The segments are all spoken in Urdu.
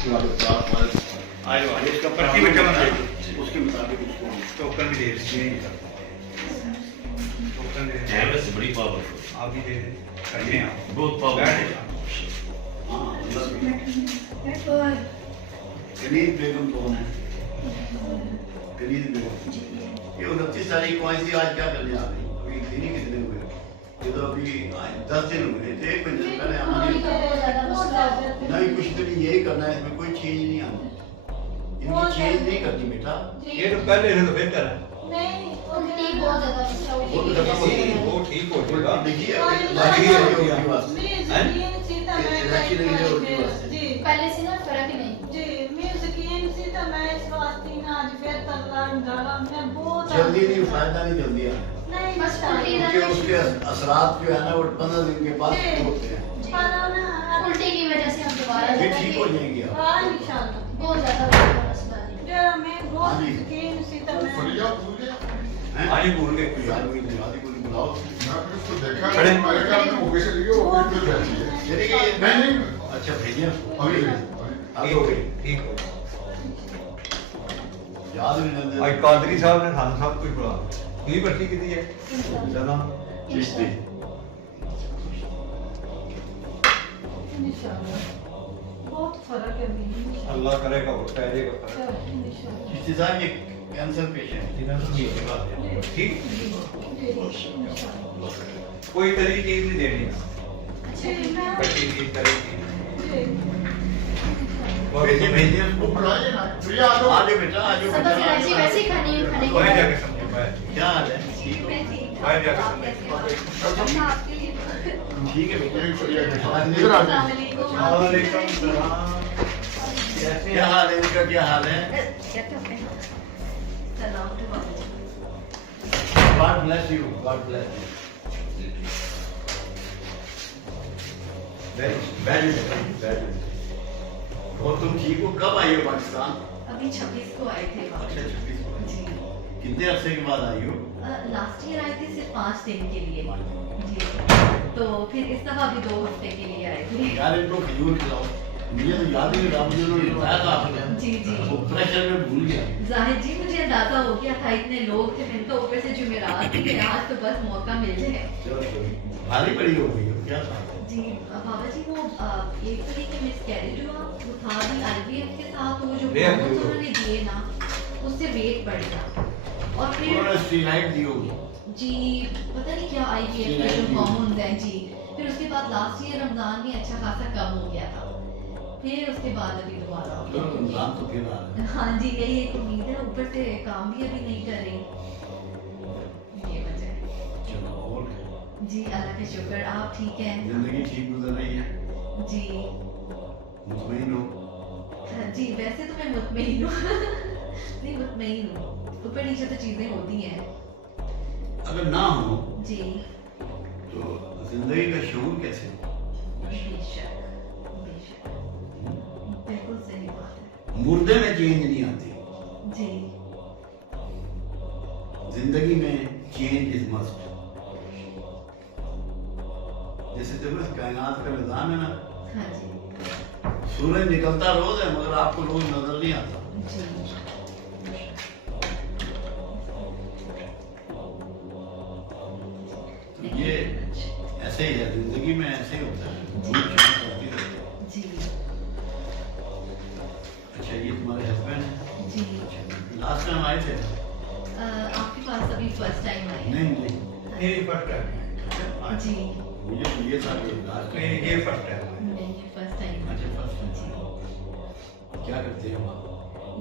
اس کا پرچی بچہ بنا اس کے مطابق اس کو ٹوکن بھی دے سے بڑی پاور آپ بھی دے دیں کرتے ہیں بہت پاور. کنیز بیگم کون ہے؟ کنیز بیگم یہ 29 تاریخ کو آئی تھی. آج کیا کرنے آ رہی؟ ابھی دن ہی کتنے ہوئے؟ یہ تو ابھی 10 دن ہوئے تھے. 1 مہینے پہلے ہماری نہیں کچھ تو نہیں یہی کرنا ہے. اس میں کوئی چینج نہیں آنی. ان کی چینج نہیں کرنی بیٹا. یہ تو پہلے سے تو بہتر ہے. وہ ٹھیک ہو جائے گا. دیکھیے پہلے سے نا فرق نہیں. جلدی نہیں فائدہ نہیں جلدی آنا کیونکہ اس کے اثرات جو ہے نا وہ 15 دن کے بعد ہوتے ہیں. الٹے کی وجہ سے ہم دوبارہ پھر ٹھیک ہو جائیں گے. بہت زیادہ مسئلہ آج بھول گئے بلاؤ. اچھا بھیجیں ٹھیک ہو. یاد نہیں آج قادری صاحب نے خان صاحب کچھ بڑھا یہ پرچی کتنی ہے زیادہ چشتی بہت فرق ہے. اللہ کرے گا وہ پہلے کا فرق. چشتی صاحب یہ کینسر پیشنٹ ٹھیک کوئی طریقے چیز نہیں دینی کیا حال ہے؟ ٹھیک ہے کیا حال ہے؟ ان کا کیا حال ہے؟ God bless you. God bless you. اور تم ٹھیک ہو؟ کب آئی ہو پاکستان؟ ابھی 26 کو آئے تھے. اچھا 26 کو. جی. کتنے عرصے کے بعد آئی ہو؟ لاسٹ ایئر آئی تھی صرف 5 دن کے لیے. جی. تو پھر اس دفعہ بھی 2 ہفتے کے لیے آئے تھے. یار ان کو کھجور کھلاؤ. مجھے تو یاد ہی نہیں رہا. مجھے انہوں نے بتایا تھا آپ نے. جی جی. وہ پریشر میں بھول گیا. ظاہر جی مجھے اندازہ ہو گیا تھا اتنے لوگ تھے. میں تو اوپر سے جمعرات تھی کہ آج تو بس موقع مل جائے. بھاری پڑی ہو گئی ہو کیا تھا؟ جی بابا جی وہ ایک طریقے مس کیریج ہوا. وہ تھا بھی IVF کے ساتھ وہ جو انہوں نے دیے نا اس سے ویٹ بڑھ گیا. اور پھر انہوں نے اسٹیرائڈ دی ہوگی. جی پتہ نہیں کیا IVF کے جو ہارمونز ہیں. جی پھر اس کے بعد لاسٹ ایئر رمضان میں اچھا خاصا کم ہو گیا تھا. پھر اس کے بعد ابھی دوبارہ رمضان تو پھر آ رہا ہے. ہاں جی یہی ایک امید ہے. اوپر سے کام بھی ابھی نہیں کر رہی. یہ وجہ ہے. چلو اور جی اللہ کا شکر. آپ ٹھیک ہیں؟ زندگی ٹھیک گزر رہی ہے؟ جی مطمئن ہو؟ جی ویسے تو میں مطمئن ہوں. نہیں مطمئن ہوں. اوپر نیچے تو چیزیں ہوتی ہیں. اگر نہ ہو جی تو زندگی کا شعور کیسے ہو؟ بے شک بے شک بالکل صحیح بات ہے. مردے میں چینج نہیں آتی. جی زندگی میں چینج از مسٹ. جیسے دیکھو اس کائنات کا نظام ہے نا. ہاں جی. سورج نکلتا روز ہے مگر آپ کو روز نظر نہیں آتا. جی یہ ایسے ہی ہے زندگی میں. ایسے ہی ہوتا ہے. جی. اچھا یہ تمہارے ہسبینڈ ہیں؟ جی. لاسٹ ٹائم آئے تھے؟ آپ کے پاس ابھی فرسٹ ٹائم آئے؟ نہیں نہیں یہ فرسٹ ہے. جی مجھے تو یہ تھا کہ لاسٹ ٹائم. یہ فرسٹ ہے. نہیں یہ فرسٹ ٹائم. اچھا فرسٹ ٹائم. کیا کرتے ہیں آپ؟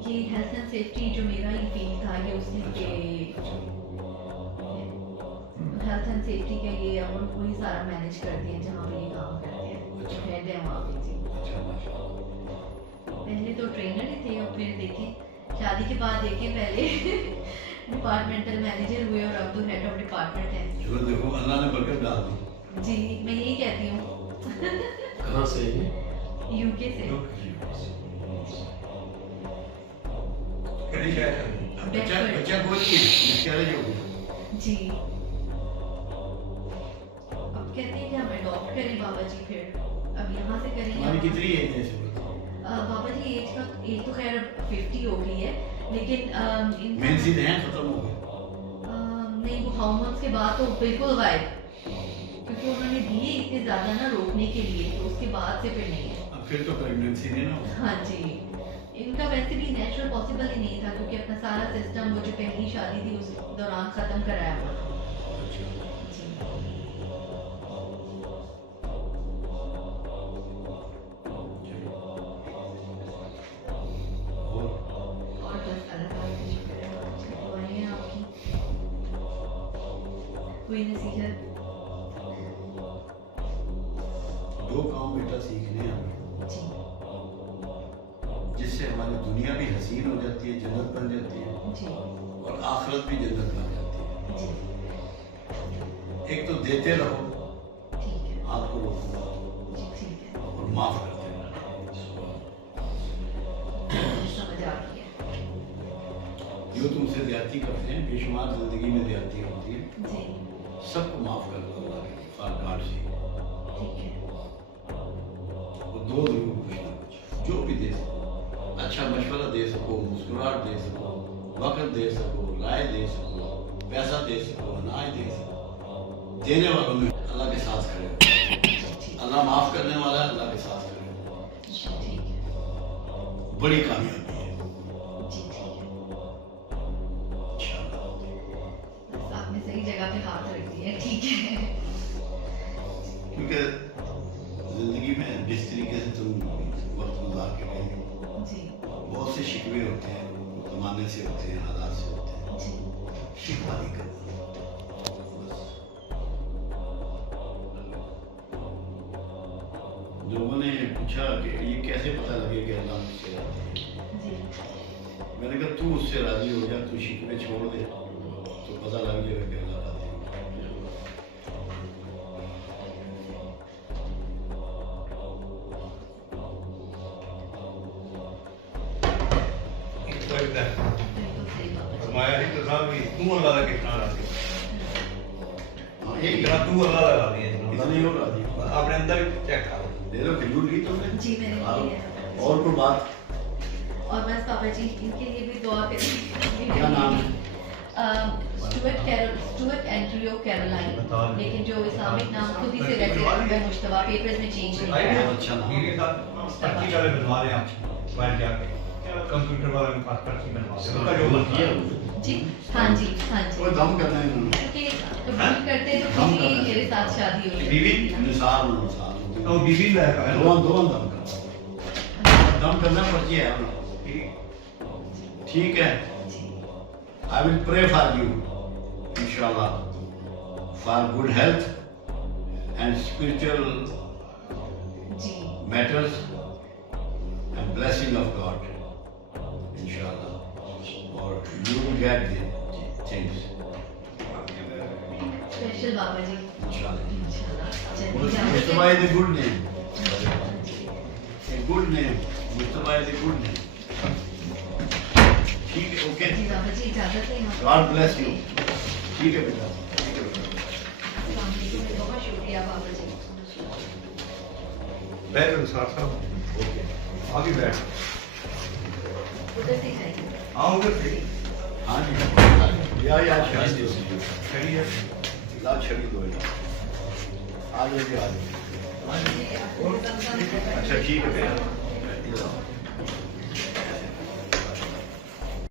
یہ ہیلتھ اینڈ سیفٹی جو میرا ہی فیلڈ تھا یہ اس نے ہیلتھ اینڈ سیفٹی کا یہ اور وہی سارا مینیج کرتے ہیں جہاں پہ یہ کام کرتے ہیں. ہیڈ ہے وہاں پہ. جی پہلے تو ٹرینر ہی تھے اور پھر دیکھیں شادی کے بعد دیکھیں پہلے ڈپارٹمنٹل مینیجر ہوئے اور اب تو ہیڈ آف ڈپارٹمنٹ ہے. چلو دیکھو اللہ نے برکت ڈال دی. جی میں یہی کہتی ہوں. کہاں سے؟ UK سے. بچہ کوئی مسکیریج ہو گئی. جی اب کہتے ہیں کہ ہم اڈاپٹ کریں بابا جی. پھر اب یہاں سے کریں تمہاری کتنی ایج ہے اس وقت؟ بابا جی ایک تو خیر 50 ہو گئی ہے لیکن مینسز ہیں ختم ہو گئے نہیں وہ ہارمونس کے بعد تو بالکل غائب کیونکہ انہوں نے دیے اتنے زیادہ نا روکنے کے لیے تو اس کے بعد سے پھر نہیں ہے. پھر تو پریگنینسی نہیں نا. ہاں جی ان کا ویسے بھی نیچرل پاسبل ہی نہیں تھا کیونکہ اپنا سارا سسٹم وہ جو پہلی شادی تھی اس دوران ختم کرایا ہوا تھا. کوئی نصیحت؟ دو کام بیٹا سیکھنے ہیں ہمیں جی جس سے ہماری دنیا بھی حسین ہو جاتی ہے, جنت بن جاتی ہے, جی اور آخرت بھی جنت بن جاتی ہے. جی ایک تو دیتے رہو, ٹھیک ہے ہاتھ کو روکو جی ٹھیک ہے اور معاف کرتے رہو. سمجھ آ رہی ہے. جو تم سے زیادتی کرتے ہیں, بے شمار زندگی میں زیادتی ہوتی ہے, جی سب کو معاف کر دو اللہ کے فارغات سے. ٹھیک ہے وہ دو ضرور کچھ نہ کچھ جو بھی دے سکو, اچھا مشورہ دے سکو, مسکراہٹ دے سکو, وقت دے سکو, رائے دے سکو, پیسہ دے سکو, اناج دے سکو. دینے والوں میں اللہ کے ساتھ کھڑے ہو. اللہ معاف کرنے والا ہے, اللہ کے ساتھ کھڑے ہو. ٹھیک ہے بڑی کامیابی ہے جی ٹھیک ہے. انشاءاللہ. بس آپ نے صحیح جگہ پہ ہاتھ رکھ دیا. ٹھیک ہے کیونکہ زندگی میں جس طریقے سے تم وقت گزار کے گئے ہو, جی بہت سے شکوے ہوتے ہیں, زمانے سے ہوتے ہیں, حالات سے ہوتے ہیں. جی شکوہ نہیں کرنا. بس لوگوں نے پوچھا کہ یہ کیسے پتہ لگے کہ اللہ مجھ سے راضی ہے. جی میں نے کہا تو اس سے راضی ہو جا, تو شکوے چھوڑ دے تو پتہ لگ جائے گا کہ اللہ راضی ہے. بالکل صحیح بات ہے. فرمایا ہی تو صاحب بھی تو اللہ کا کتنا راضی ہے, ہاں یہی اتنا تو اللہ کا راضی ہے, اللہ نہیں ہو راضی. اپنے اندر چیک کرو. دے دو کھجور لی تم نے. جی میں نے کی ہے. اور کوئی بات؟ اور بس پاپا جی ان کے لیے بھی دعا کریں. کیا نام ہے؟ اسٹوارٹ اینڈریو کیرولائن, لیکن جو اسلامک نام خود ہی سے ویسے میں مشتبہ پیپرز میں چینج نہیں آئیے کیا. اچھا نام. میرے ساتھ پرچی والے بنوا لیں آپ, موبائل جا کے کمپیوٹر والے کے پاس پرچی بنوا لیں, ان کا جو مرضی ہے. جی ہاں جی ہاں جی, کوئی دم کرنا ہے انہوں نے. کیونکہ قبول کرتے تو پھر ہی میرے ساتھ شادی ہوئی. بیوی نثار تو بیوی میں ہے دو دم کرنا. دم کرنا پرچی ہے انہوں. ٹھیک ہے. I will pray for you, inshallah, for good health and spiritual جی matters and blessing of God, inshallah, or you will get the things, special بابا جی inshallah. انشاءاللہ. Mustafa is a good name, a good name. Mustafa is a good name. ٹھیک ہے, اوکے. جی بابا جی اجازت ہے. God bless you. ٹھیک ہے بیٹا. السلام علیکم. بہت شکریہ بابا جی. بیٹھ ساتھ ساتھ آگے بیٹھ. ادھر سے جائیے. ہاں ادھر سے. ہاں جی. یا چھڑی دو. چھڑی ہے. لا چھڑی دو. آ جائیے, آ جائیے. اچھا ٹھیک ہے بیٹا.